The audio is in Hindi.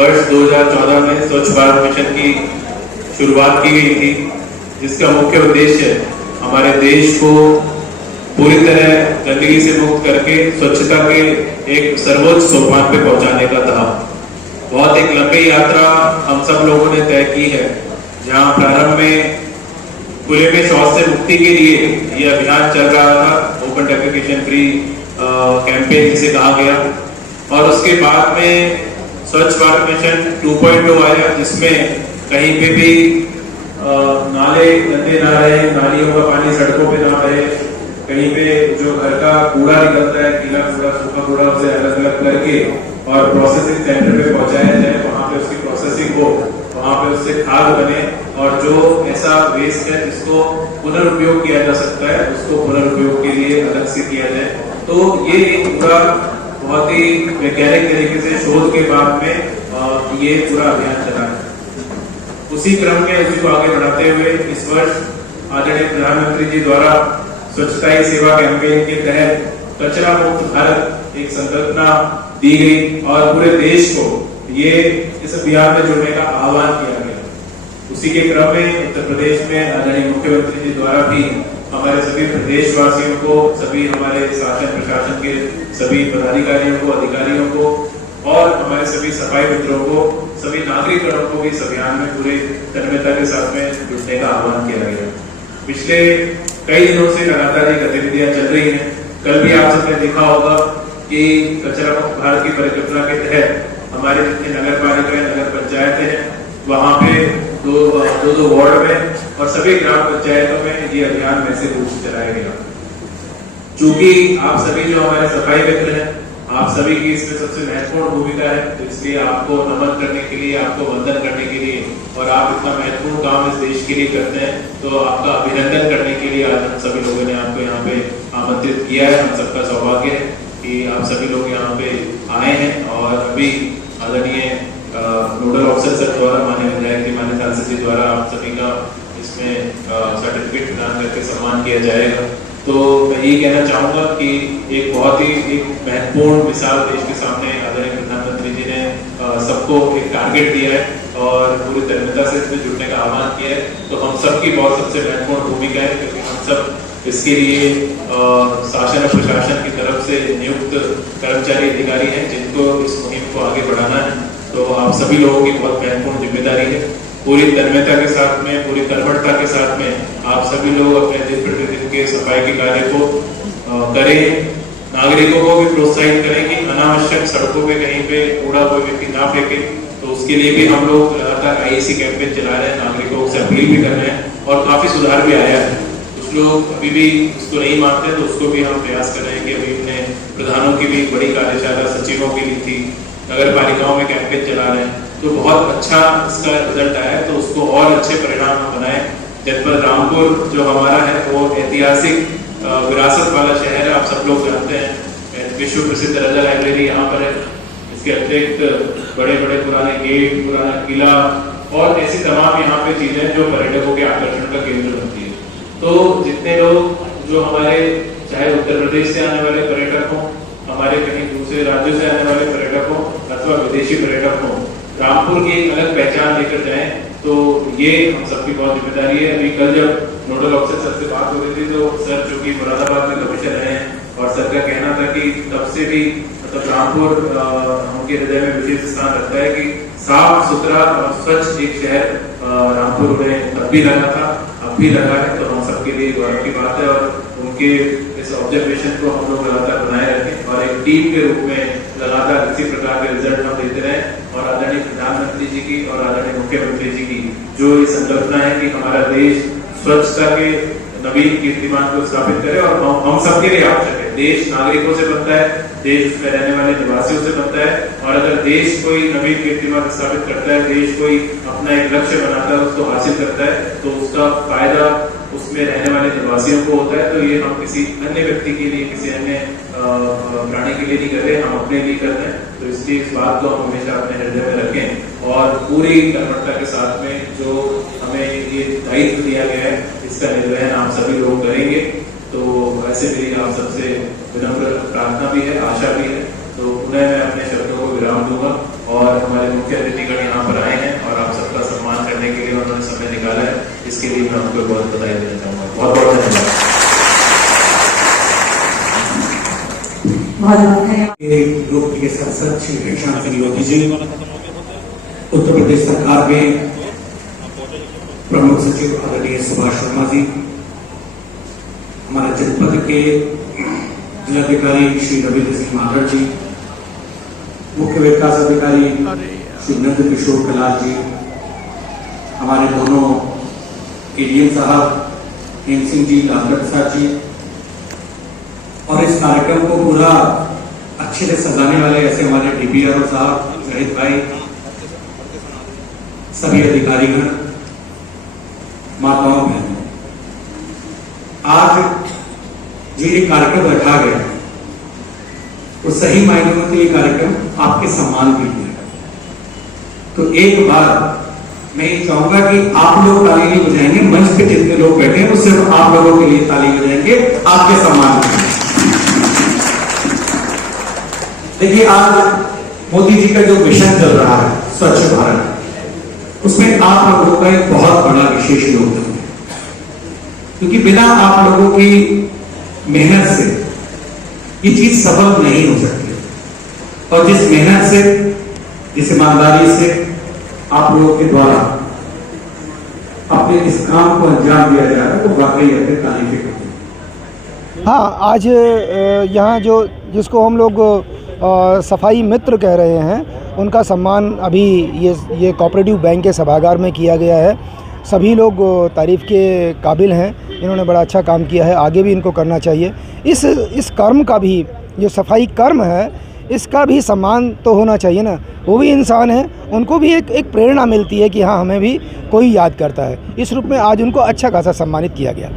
वर्ष 2014 में स्वच्छ भारत मिशन की शुरुआत की गई थी, जिसका मुख्य उद्देश्य हमारे देश को पूरी तरह गंदगी से मुक्त करके स्वच्छता के एक सर्वोच्च सोपान पे पहुंचाने का था। बहुत एक लंबी यात्रा हम सब लोगों ने तय की है, जहां प्रारंभ में खुले में शौच से मुक्ति के लिए यह अभियान चल रहा था, ओपन डेफेकेशन फ्री कैंपेन जिसे कहा गया, और उसके बाद में स्वच्छ भारत मिशन 2.0 आया, जिसमें कहीं पे भी नाले गंदे ना रहे, नालियों का पानी सड़कों पे ना रहे, कहीं पे जो घर का कूड़ा निकलता है, गीला कूड़ा सूखा कूड़ा, उसे अलग अलग करके और प्रोसेसिंग सेंटर पे पहुंचाया जाए, वहां पे उसकी प्रोसेसिंग हो, वहां पे उससे खाद बने, और जो ऐसा वेस्ट है जिसको पुनर्उपयोग किया जा सकता है उसको पुनर्उपयोग के लिए अलग से किया जाए। तो ये एक पूरा बहुत ही वैज्ञानिक तरीके से शोध के बाद में ये पूरा अभियान चला है। उसी क्रम में इसी को आगे बढ़ाते हुए इस वर्ष आदरणीय प्रधानमंत्री जी द्वारा स्वच्छता ही सेवा कैंपेन के तहत कचरा मुक्त भारत एक संकल्पना दी गई और पूरे देश को ये इस अभियान में जुड़ने का आह्वान किया गया। उसी के क्रम में उत्तर प्रदेश में आदरणीय मुख्यमंत्री जी द्वारा भी हमारे सभी प्रदेशवासियों को, सभी हमारे शासन प्रशासन के सभी पदाधिकारियों को, अधिकारियों को और हमारे सभी सफाई मित्रों को, सभी नागरिकों को भी इस अभियान में पूरे तन्मयता के साथ में जुड़ने का आह्वान किया गया। पिछले कई दिनों से लगातार ये गतिविधियां चल रही हैं। कल भी आप सबने देखा होगा कि कचरा मुक्त भारत की परिकल्पना के तहत हमारे जितने नगर पालिकाएं, नगर पंचायतें हैं, वहां पे दो वार्ड में और सभी ग्राम पंचायतों में ये अभियान वैसे रूप से चलाया गया। चूंकि आप सभी जो हमारे सफाई मित्र हैं, आप सभी की इसमें सबसे महत्वपूर्ण भूमिका है, तो इसलिए आपको नमन करने के लिए, आपको वंदन करने के लिए, और आप इतना महत्वपूर्ण काम इस देश के लिए करते हैं, तो आपका अभिनंदन करने के लिए आज हम सभी लोगों ने आपको यहाँ पे आमंत्रित किया है। हम सबका सौभाग्य है कि आप सभी लोग यहाँ पे आए हैं और अभी आदरणीय नोडल ऑफिसर सर द्वारा, माननीय विधायक जी, माननीय सांसद जी द्वारा आप सभी का इसमें सर्टिफिकेट प्रदान करके सम्मान किया जाएगा। तो मैं यही कहना चाहूंगा कि एक बहुत ही एक महत्वपूर्ण मिसाल देश के सामने आदरणीय प्रधानमंत्री जी ने सबको एक टारगेट दिया है और पूरी तन्मयता से इसमें जुड़ने का आह्वान किया है। तो हम सबकी बहुत सबसे महत्वपूर्ण भूमिका है, क्योंकि हम सब इसके लिए शासन और प्रशासन की तरफ से नियुक्त कर्मचारी अधिकारी हैं जिनको इस मुहिम को आगे बढ़ाना है। तो आप सभी लोगों की बहुत महत्वपूर्ण जिम्मेदारी है। पूरी तन्मयता के साथ में, पूरी कर्मठता के साथ में आप सभी लोग अपने दिन प्रतिदिन के सफाई के कार्य को करें। नागरिकों को भी प्रोत्साहित करें कि अनावश्यक सड़कों पे कहीं पे कूड़ा कोई व्यक्ति ना फेंके। तो उसके लिए भी हम लोग लगातार IAC कैंपेन चला रहे हैं, नागरिकों से अपील भी कर रहे हैं और काफी सुधार भी आया है। कुछ लोग अभी भी उसको नहीं मानते, तो उसको भी हम प्रयास कर रहे हैं कि अभी हमने प्रधानों की भी बड़ी कार्यशाला सचिवों की ली थी, नगर पालिकाओं में कैंपेन चला रहे हैं, तो बहुत अच्छा इसका रिजल्ट आया है। तो उसको और अच्छे परिणाम हम बनाए। जनपद रामपुर जो हमारा है वो ऐतिहासिक विरासत वाला शहर है, आप सब लोग जानते हैं। विश्व प्रसिद्ध रजा लाइब्रेरी यहाँ पर है। इसके अतिरिक्त बड़े बड़े पुराने गेट, पुराना किला और ऐसी तमाम यहाँ पे चीजें जो पर्यटकों के आकर्षण का केंद्र बनती है। तो जितने लोग जो हमारे चाहे उत्तर प्रदेश से आने वाले पर्यटक हों, हमारे कहीं दूसरे राज्यों से आने वाले पर्यटक हों अथवा विदेशी पर्यटक हों, रामपुर की एक अलग पहचान लेकर जाएं। तो ये हम सबकी बहुत जिम्मेदारी है। अभी कल जब नोडल ऑफिसर सर से बात हो रही थी तो सर जो कि मुरादाबाद में कमिश्नर रहे हैं और सर का कहना था कि तब से भी मतलब रामपुर उनके हृदय में विशेष स्थान रखता है कि साफ सुथरा और स्वच्छ एक शहर रामपुर में तब भी लगा था, अब भी लगा है। तो हम सबके लिए गौरव की बात है और उनके इस ऑब्जर्वेशन को हम लोग लगातार बनाए रखें और एक टीम के रूप में लगातार इसी प्रकार के रिजल्ट हम देते रहें। और आदरणीय प्रधानमंत्री जी की और आदरणीय मुख्यमंत्री जी की जो ये संकल्पना है कि हमारा देश स्वच्छता के नवीन कीर्तिमान को स्थापित करे और हम सबके लिए आवश्यक है। देश नागरिकों से बनता है, देश उसमें रहने वाले निवासियों से बनता है, और अगर देश कोई नवीन कीर्तिमान स्थापित करता है, देश कोई अपना एक लक्ष्य बनाता है, उसको हासिल करता है, तो उसका फायदा उसमें रहने वाले निवासियों को होता है। तो ये हम किसी अन्य व्यक्ति के लिए, किसी अन्य प्राणी के लिए नहीं कर रहे, हम अपने लिए कर रहे हैं। तो इसलिए इस बात को हम हमेशा अपने हृदय में रखें और पूरी कर्मठता के साथ में जो हमें ये दायित्व दिया गया है इसका निर्वहन आप सभी लोग करेंगे। तो वैसे मेरी आप सबसे विनम्र प्रार्थना भी है, आशा भी है। तो पुनः मैं अपने शब्दों को विराम दूंगा और और हमारे मुख्य अतिथिगण यहाँ पर आए हैं और आप सबका सम्मान करने के लिए उन्होंने समय निकाला है, इसके लिए मैं आपको बहुत बधाई देना चाहूँगा। बहुत बहुत धन्यवाद। लोकप्रिय सांसद श्री घनश्याम सिंह योगी जी, उत्तर प्रदेश सरकार में प्रमुख सचिव आदरणीय सुभाष शर्मा जी, हमारे जनपद के जिलाधिकारी श्री रविंद्र सिंह माधर जी, मुख्य विकास अधिकारी श्री नंद किशोर कलाल जी, हमारे दोनों एडीएम साहब हेम सिंह जी, लालगढ़ प्रसाद जी, और इस कार्यक्रम को पूरा अच्छे से सजाने वाले ऐसे हमारे डीपीआरओ साहब, जहिद भाई, सभी अधिकारीगण, माताओं बहनों, आज जो ये कार्यक्रम रखा गया है तो सही मायनों में तो ये कार्यक्रम आपके सम्मान के लिए है। तो एक बार मैं ये चाहूंगा कि आप लोग ताली नहीं बजाएंगे, मंच पे जितने लोग बैठे हैं वो सिर्फ आप लोगों के लिए ताली बजाएंगे, आपके सम्मान के लिए। देखिए, आज मोदी जी का जो मिशन चल रहा है स्वच्छ भारत, उसमें आप लोगों का एक बहुत बड़ा विशेष योगदान है, क्योंकि बिना आप लोगों की मेहनत से ये चीज सफल नहीं हो सकती। और जिस मेहनत से, जिस ईमानदारी से आप लोगों के द्वारा अपने इस काम को अंजाम दिया जा रहा है, वो वाकई अपने तारीफ करते हैं। हाँ, आज यहाँ जिसको हम लोग सफाई मित्र कह रहे हैं, उनका सम्मान अभी ये कोऑपरेटिव बैंक के सभागार में किया गया है। सभी लोग तारीफ़ के काबिल हैं, इन्होंने बड़ा अच्छा काम किया है, आगे भी इनको करना चाहिए। इस कर्म का भी, जो सफाई कर्म है, इसका भी सम्मान तो होना चाहिए ना। वो भी इंसान हैं, उनको भी एक प्रेरणा मिलती है कि हाँ, हमें भी कोई याद करता है। इस रूप में आज उनको अच्छा खासा सम्मानित किया गया।